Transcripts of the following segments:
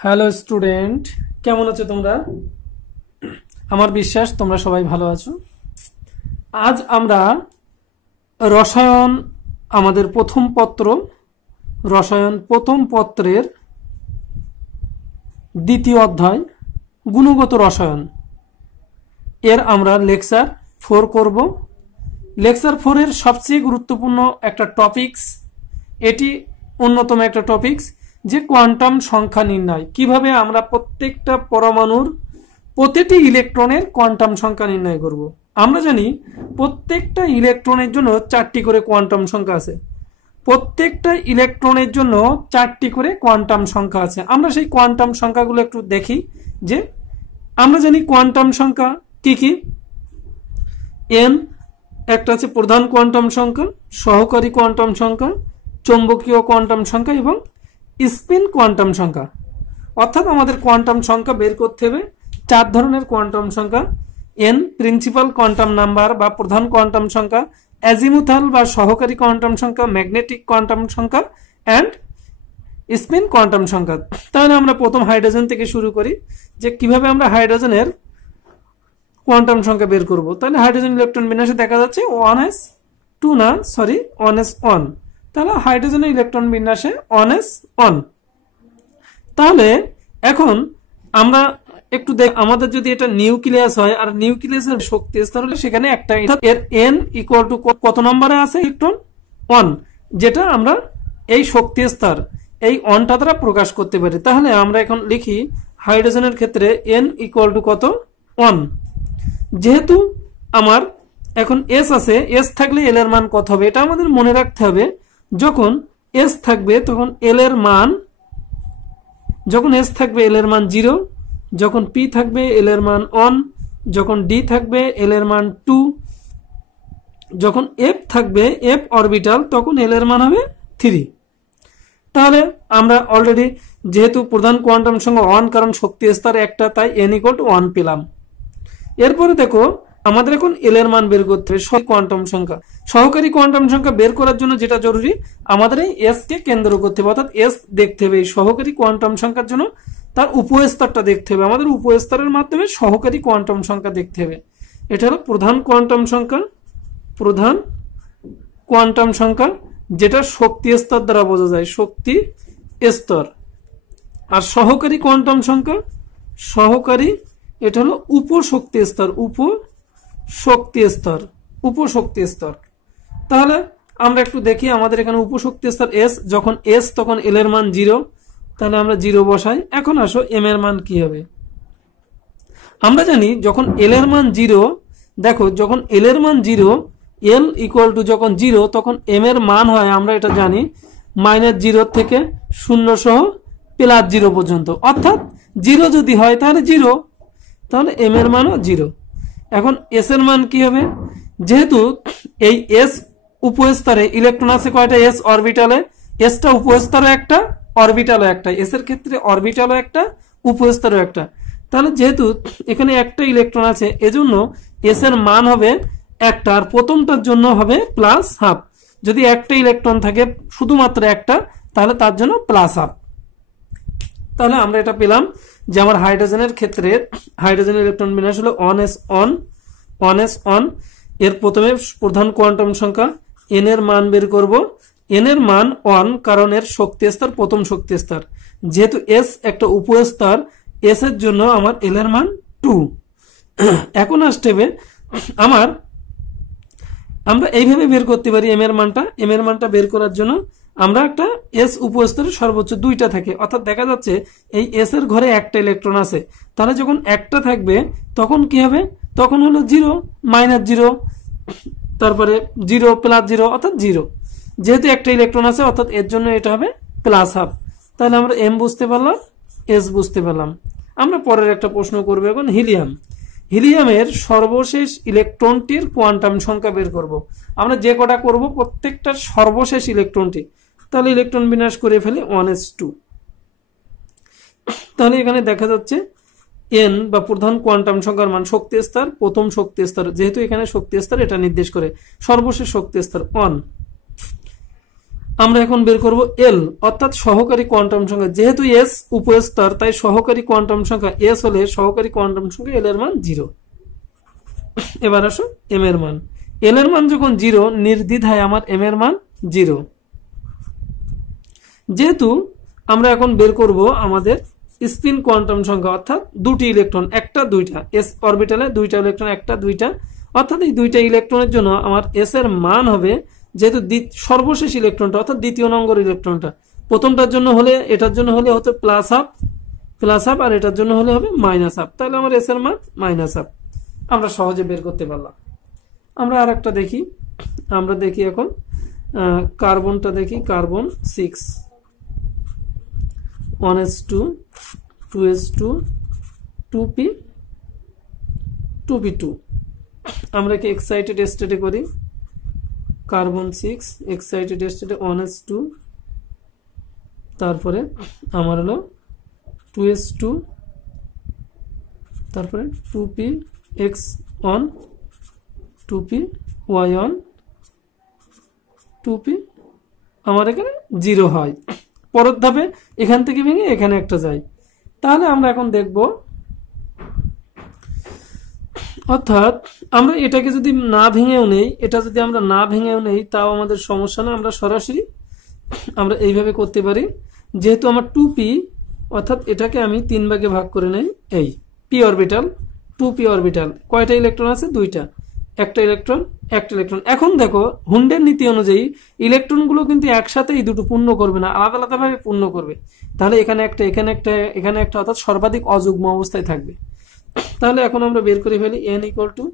Hello student, কেমন আছো তোমরা? আমার বিশ্বাস তোমরা সবাই ভালো আছো। আজ আমরা রসায়ন, আমাদের প্রথম পত্র, রসায়ন প্রথম পত্রের দ্বিতীয় অধ্যায় গুণগত রসায়ন এর আমরা লেকচার 4 করব। লেকচার 4 এর সবচেয়ে গুরুত্বপূর্ণ একটা টপিকস, এটি অন্যতম একটা টপিকস, যে কোয়ান্টাম সংখ্যা নির্ণয়। কিভাবে আমরা প্রত্যেকটা পরমাণুর প্রতিটি ইলেকট্রনের কোয়ান্টাম সংখ্যা নির্ণয় করব। আমরা জানি প্রত্যেকটা ইলেকট্রনের জন্য 4টি করে কোয়ান্টাম সংখ্যা আছে। প্রত্যেকটা ইলেকট্রনের জন্য 4টি করে কোয়ান্টাম সংখ্যা আছে। আমরা সেই কোয়ান্টাম সংখ্যাগুলো একটু দেখি। যে আমরা জানি কোয়ান্টাম সংখ্যা কি কি। এন একটা আছে প্রধান কোয়ান্টাম সংখ্যা, সহকারী কোয়ান্টাম সংখ্যা, চৌম্বকীয় কোয়ান্টাম সংখ্যা এবং স্পিন কোয়ান্টাম সংখ্যা। অর্থাৎ আমাদের কোয়ান্টাম সংখ্যা বের করতে হবে 4 ধরনের কোয়ান্টাম সংখ্যা। এন প্রিন্সিপাল কোয়ান্টাম নাম্বার বা প্রধান কোয়ান্টাম সংখ্যা, অ্যাজিমুথাল বা সহকারী কোয়ান্টাম সংখ্যা, ম্যাগনেটিক কোয়ান্টাম সংখ্যা অ্যান্ড স্পিন কোয়ান্টাম সংখ্যা। তাহলে আমরা প্রথম হাইড্রোজেন থেকে শুরু করি, যে কিভাবে আমরা হাইড্রোজেনের কোয়ান্টাম সংখ্যা বের করব। তাহলে হাইড্রোজেন ইলেকট্রন বিন্যাসে দেখা যাচ্ছে 1s1। তাহলে হাইড্রোজেনের ইলেকট্রন বিন্যাসে 1s1। তাহলে এখন আমরা একটু আমাদের যদি এটা নিউক্লিয়াস হয় আর নিউক্লিয়াসের শক্তি স্তর হলে সেখানে একটা এর n ইকুয়াল টু কত নম্বরে আছে ইলেকট্রন 1, যেটা আমরা এই শক্তি স্তর এই 1টা দ্বারা প্রকাশ করতে পারি। তাহলে আমরা এখন লিখি হাইড্রোজেনের ক্ষেত্রে n ইকুয়াল টু কত 1। যেহেতু আমার এখন s আছে, s থাকলে l এর মান কত হবে এটা আমাদের মনে রাখতে হবে। যখন s থাকবে তখন l এর মান, যখন s থাকবে l এর মান 0, যখন p থাকবে l এর মান 1, যখন d থাকবে l এর মান 2, যখন f থাকবে f অরবিটাল তখন l এর মান হবে 3। তাহলে আমরা অলরেডি যেহেতু প্রধান কোয়ান্টাম সংখ্যা 1 কারণ শক্তি স্তর একটা, তাই n ইকুয়াল টু 1 পেলাম। এরপরে দেখো আমাদের এখন এল এর মান বের করতে হবে কোয়ান্টাম সংখ্যা। সহকারী কোয়ান্টাম সংখ্যা বের করার জন্য যেটা জরুরি, আমাদের এই এস কে কেন্দ্র করতে হবে, অর্থাৎ এস দেখতে হবে। এই সহকারী কোয়ান্টাম সংখ্যার জন্য তার উপস্তরটা দেখতে হবে। আমাদের উপস্তরের মাধ্যমে সহকারী কোয়ান্টাম সংখ্যা দেখতে হবে। এটা হলো প্রধান কোয়ান্টাম সংখ্যা, প্রধান কোয়ান্টাম সংখ্যা যেটা শক্তি স্তর দ্বারা বোঝা যায়, শক্তি স্তর। আর সহকারী কোয়ান্টাম সংখ্যা, সহকারী এটা হলো উপশক্তি স্তর, উপশক্তি স্তর, উপশক্তি স্তর। তাহলে আমরা একটু দেখি আমাদের এখানে উপশক্তি স্তর এস, যখন এস তখন এল এর মান 0, তাহলে আমরা 0 বসাই। এখন আসো এম এর মান কি হবে। আমরা জানি যখন এল এর মান 0, দেখো যখন এল এর মান 0, এল ইকুয়াল টু যখন 0 তখন এম এর মান হয়, আমরা এটা জানি -0 থেকে 0 সহ +0 পর্যন্ত। অর্থাৎ 0 যদি হয় তাহলে 0, তাহলে এম এর মানও 0। এখন এস এর মান কি হবে, যেহেতু এই এস উপস্তরে ইলেকট্রন আছে কয়টা, এস অরবিটালে, এসটা উপস্তরে একটা অরবিটালও একটা, এস এর ক্ষেত্রে অরবিটালও একটা উপস্তরও একটা। তাহলে যেহেতু এখানে একটা ইলেকট্রন আছে এজন্য এস এর মান হবে একটা, আর প্রথমটার জন্য হবে +½ যদি একটা ইলেকট্রন থাকে শুধুমাত্র একটা, তাহলে তার জন্য +½ তাহলে আমরা এটা পেলাম যে আমার হাইড্রোজেনের ক্ষেত্রে হাইড্রোজেনের ইলেকট্রন বিন্যাস হলো 1s1। এর প্রথমে প্রধান কোয়ান্টাম সংখ্যা n এর মান বের করব। n এর মান 1 কারণ এর শক্তি স্তর প্রথম শক্তি স্তর। যেহেতু s একটা উপস্তর, s এর জন্য আমার l এর মান 2। এখন আসতে হবে আমরা এইভাবে বের করতে পারি m এর মানটা বের করার জন্য আমরা একটা এস উপস্তরে সর্বোচ্চ 2টা থাকে, অর্থাৎ দেখা যাচ্ছে এই এস এর ঘরে একটা ইলেকট্রন আছে। তাহলে যখন একটা থাকবে তখন কি হবে, তখন হলো 0, -0, তারপরে 0 +0 অর্থাৎ 0। যেহেতু একটা ইলেকট্রন আছে অর্থাৎ এর জন্য এটা হবে +½ তাহলে আমরা এম বুঝতে পারলাম, এস বুঝতে পারলাম। আমরা পরের একটা প্রশ্ন করব এখন হিলিয়াম। হিলিয়ামের সর্বশেষ ইলেকট্রনটির কোয়ান্টাম সংখ্যা বের করব। আমরা যে কটা করব প্রত্যেকটার সর্বশেষ ইলেকট্রনটি, তাহলে ইলেকট্রন বিন্যাস করে ফেলি 1s2। তাহলে এখানে দেখা যাচ্ছে এন বা প্রধান কোয়ান্টাম সংখ্যার মান শক্তি স্তর প্রথম শক্তি স্তর, যেহেতু এখানে শক্তি স্তর এটা নির্দেশ করে সর্বশেষ শক্তি স্তর 1। আমরা এখন বের করব এল অর্থাৎ সহকারী কোয়ান্টাম সংখ্যা। যেহেতু এস উপস্তর তাই সহকারী কোয়ান্টাম সংখ্যা এস হলে সহকারী কোয়ান্টাম সংখ্যা এল এর মান 0। এবার আসো এম এর মান। এল এর মান যখন 0 নির্দ্বিধায় আমার এম এর মান 0। যেহেতু আমরা এখন বের করব আমাদের স্পিন কোয়ান্টাম সংখ্যা অর্থাৎ দুটি ইলেকট্রন একটা দুইটা এস অরবিটালে দুইটা ইলেকট্রন একটা দুইটা অর্থাৎ এই দুইটা ইলেকট্রনের জন্য আমার এস এর মান হবে, যেহেতু সর্বশেষ ইলেকট্রনটা অর্থাৎ দ্বিতীয় নম্বর ইলেকট্রনটা প্রথমটার জন্য হলে এটার জন্য হলে হতো প্লাস হাফ আর এটার জন্য হলে হবে মাইনাস হাফ, তাহলে আমার এস এর মান মাইনাস হাফ। আমরা সহজে বের করতে পারলাম। আমরা আর একটা দেখি, আমরা দেখি এখন কার্বনটা দেখি। Carbon 6 1s2 2s2 2p 2p2। আমরা কি এক্সাইটেড স্টেটে করি। কার্বন 6 এক্সাইটেড স্টেটে 1s2, তারপরে আমার হলো 2s2, তারপরে 2px1 2py1 2p আমার এখানে 0 হয়। পরের ধাপে এখান থেকে ভেঙে এখানে একটা যায়। তাহলে আমরা এখন দেখব, অর্থাৎ আমরা এটাকে যদি না ভেঙেও নেই, এটা যদি আমরা না ভেঙেও নেই তাও আমাদের সমস্যা না, আমরা সরাসরি আমরা এইভাবে করতে পারি। যেহেতু আমার 2p অর্থাৎ এটাকে আমি 3 ভাগে ভাগ করে নেই। এই p অরবিটাল 2p অরবিটাল কয়টা ইলেকট্রন আছে? দুইটা, একটা ইলেকট্রন একটা ইলেকট্রন। এখন দেখো হুন্ডের নীতি অনুযায়ী ইলেকট্রনগুলো কিন্তু একসাথে এই দুটো পূর্ণ করবে না, আলাদা আলাদা ভাবে পূর্ণ করবে। তাহলে এখানে একটা এখানে একটা এখানে একটা অর্থাৎ সর্বাধিক অযুগ্ম অবস্থায় থাকবে। তাহলে এখন আমরা বের করে ফেলি n ইকুয়াল টু,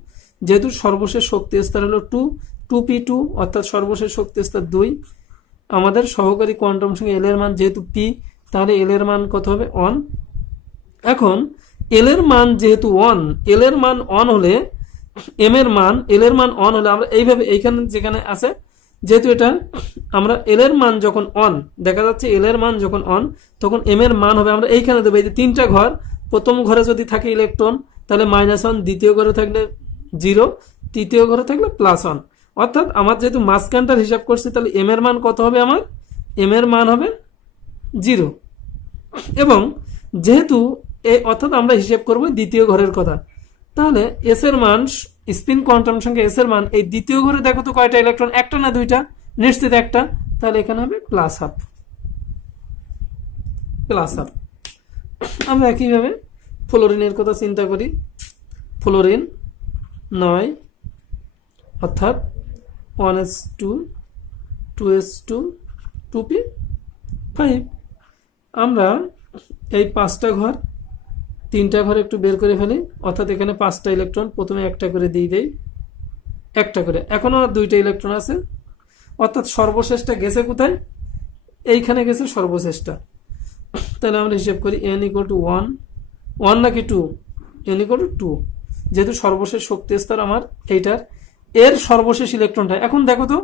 যেহেতু সর্বশেষ শক্তি স্তর হলো 2p2 অর্থাৎ সর্বশেষ শক্তি স্তর 2, আমাদের সহকারী কোয়ান্টাম সংখ্যা এল এর মান যেহেতু p, তাহলে এল এর মান কত হবে 1। এখন এল এর মান যেহেতু 1, এল এর মান 1 হলে এম এর মান এল এর মান 1 হলে আমরা এইভাবে এইখানে যেখানে আছে, যেহেতু এটা আমরা এল এর মান যখন 1 দেখা যাচ্ছে এল এর মান যখন 1 তখন এম এর মান হবে আমরা এইখানে দেবো। এই যে 3টা ঘর, প্রথম ঘরে যদি থাকে ইলেকট্রন তাহলে -1, দ্বিতীয় ঘরে থাকলে 0, তৃতীয় ঘরে থাকলে +1। অর্থাৎ আমার যেহেতু মাঝখানটার হিসাব করছি তাহলে এম এর মান কত হবে? আমার এম এর মান হবে 0। এবং যেহেতু অর্থাৎ আমরা হিসাব করব দ্বিতীয় ঘরের কথা, তাহলে এস এর মান স্পিন কোয়ান্টাম সংখ্যা এস এর মান এই দ্বিতীয় ঘরে দেখো তো কয়টা ইলেকট্রন? একটা না দুইটা? নিশ্চিত একটা, তাহলে এখানে হবে প্লাস হাফ। আমরা একইভাবে ফ্লোরিনের কথা চিন্তা করি। ফ্লোরিন 9 অর্থাৎ 1s2 2s2 2p5। আমরা এই 5টা ঘর 3টা ঘর একটু বের করে ফেলি, অর্থাৎ এখানে 5টা ইলেকট্রন প্রথমে একটা করে দিয়ে দেই, একটা করে। এখনো আর 2টা ইলেকট্রন আছে, অর্থাৎ সর্বশেষটা গেছে কোথায়? এইখানে গেছে সর্বশেষটা। তাহলে আমরা হিসাব করি n ইকুয়াল টু 1 নাকি 2? n ইকুয়াল টু 2, যেহেতু সর্বশেষ শক্তি স্তর আমার এইটার এর সর্বশেষ ইলেকট্রনটা। এখন দেখো তো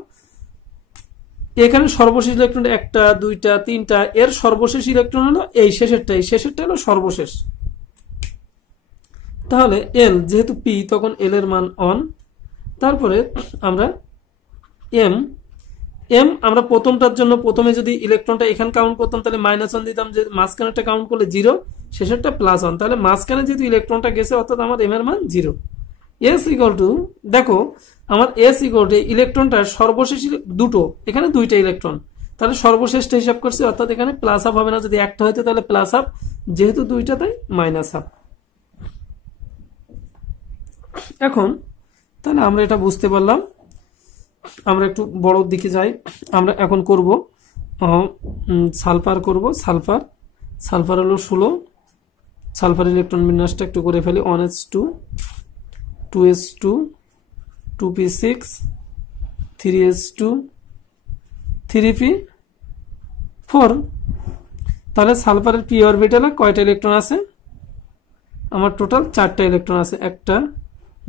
এখানে সর্বশেষ ইলেকট্রনটা একটা দুইটা তিনটা, এর সর্বশেষ ইলেকট্রন হলো এই শেষেরটা, এই শেষেরটা হলো সর্বশেষ। তাহলে এল যেহেতু p তখন এল এর মান 1। তারপরে আমরা এম আমরা প্রথমটার জন্য প্রথমে যদি ইলেকট্রনটা এখানে কাউন্ট করতাম তাহলে -1 দিতাম, যে মাঝখানেরটা কাউন্ট করলে 0, শেষেরটা +1, তাহলে মাঝখানে যেহেতু ইলেকট্রনটা গেছে অর্থাৎ আমার এম এর মান 0। এস ইকুয়াল টু, দেখো আমার এস ইকুয়াল টু ইলেকট্রনটার সর্বশেষ দুটো, এখানে 2টা ইলেকট্রন, তাহলে সর্বশেষটা হিসাব করছি, অর্থাৎ এখানে প্লাস হাফ হবে না, যদি একটা হইতো তাহলে প্লাস হাফ, যেহেতু 2টা তাই মাইনাস হাফ। এখন তাহলে আমরা এটা বুঝতে পারলাম। আমরা একটু বড় দিকে যাই। আমরা এখন করব সালফার করব। সালফার হলো 16। সালফার ইলেকট্রন বিন্যাসটা একটু করে ফেলি। 1s2 2s2 2p6 3s2 3p4। তাহলে সালফারের p অরবিটালে কয়টা ইলেকট্রন আছে? আমার টোটাল 4টা ইলেকট্রন আছে, একটা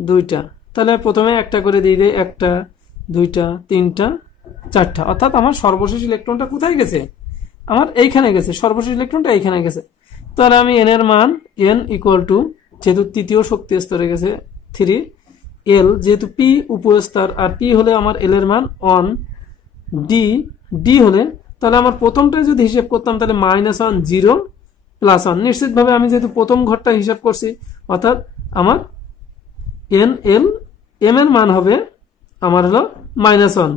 দুইটা। তাহলে প্রথমে একটা করে দিয়ে দেই, একটা দুইটা তিনটা চারটা, অর্থাৎ আমার সর্বশেষ ইলেকট্রনটা কোথায় গেছে? আমার এইখানে গেছে, সর্বশেষ ইলেকট্রনটা এইখানে গেছে। তাহলে আমি n এর মান n ইকুয়াল টু, যেহেতু তৃতীয় শক্তি স্তরে গেছে 3, l যেহেতু p উপস্তর আর p হলে আমার l এর মান 1, d ডি হলে তাহলে আমার প্রথমটাই যদি হিসেব করতাম তাহলে -1 0 +1 নিশ্চিতভাবে আমি যেহেতু প্রথম ঘরটা হিসাব করছি অর্থাৎ আমার এম এর মান হবে আমার হলো -1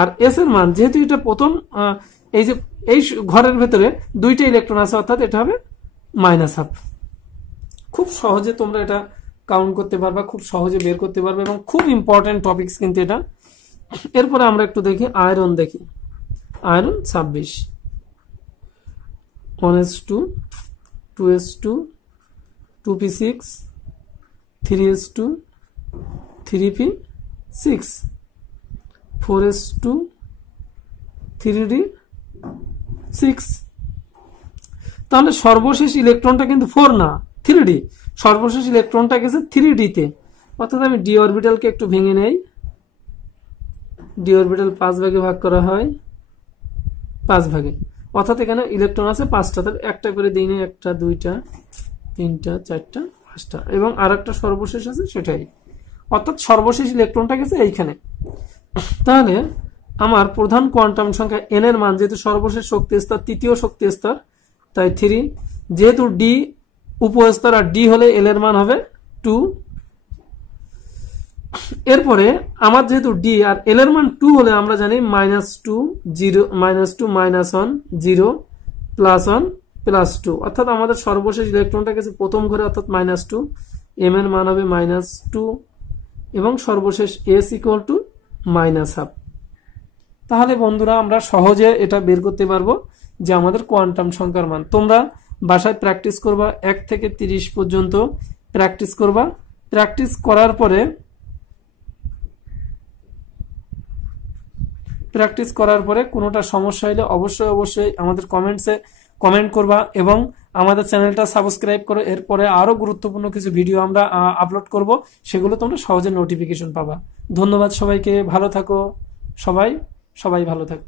আর এস এর মান যেহেতু এটা প্রথম এই যে এই ঘরের ভেতরে দুইটা ইলেকট্রন আছে অর্থাৎ এটা হবে -1/2 খুব সহজে তোমরা এটা কাউন্ট করতে পারবা খুব সহজে বের করতে পারবে এবং খুব ইম্পর্টেন্ট টপিকস কিন্তু এটা এরপরে আমরা একটু দেখি আয়রন দেখি iron 26 1s2 2s2 2p6 3s2 3p6 4s2 3d6 তাহলে সর্বশেষ ইলেকট্রনটা কিন্তু 4 না 3d সর্বশেষ ইলেকট্রনটা গেছে 3d তে অর্থাৎ আমি ডি অরবিটালকে একটু ভেঙে নেই ডি অরবিটাল 5 ভাগে ভাগ করা হয় 5 ভাগে অর্থাৎ এখানে ইলেকট্রন আছে 5টা তাহলে একটা করে দিই না 1টা 2টা 3টা 4টা 5টা এবং আরেকটা সর্বশেষ আছে সেটাই অর্থাৎ সর্বশেষ ইলেকট্রনটা গেছে এইখানে তাহলে আমার প্রধান কোয়ান্টাম সংখ্যা n এর মান যেহেতু সর্বশেষ শক্তি স্তর তৃতীয় শক্তি স্তর তাই 3 যেহেতু ডি উপস্তর আর ডি হলে এল এর মান হবে 2 এরপরে আমার যেহেতু ডি আর এল এর মান 2 হলে আমরা জানি -2 0 -2 -1 0 +1 +2 অর্থাৎ আমাদের সর্বশেষ ইলেকট্রনটা গেছে প্রথম ঘরে অর্থাৎ -2 এম এর মান হবে -2 এবং সর্বশেষ এস = -1/2 তাহলে বন্ধুরা আমরা সহজে এটা বের করতে পারবো যে আমাদের কোয়ান্টাম সংখ্যার মান তোমরা বাসায় প্র্যাকটিস করবা 1 থেকে 30 পর্যন্ত প্র্যাকটিস করবা প্র্যাকটিস করার পরে কোনোটা সমস্যা হলে অবশ্যই আমাদের কমেন্টসে কমেন্ট করবা এবং আমাদের চ্যানেলটা সাবস্ক্রাইব করো এরপরে আরো গুরুত্বপূর্ণ কিছু ভিডিও আমরা আপলোড করব সেগুলো তোমরা সহজে নোটিফিকেশন পাবা ধন্যবাদ সবাইকে ভালো থাকো সবাই ভালো থাকো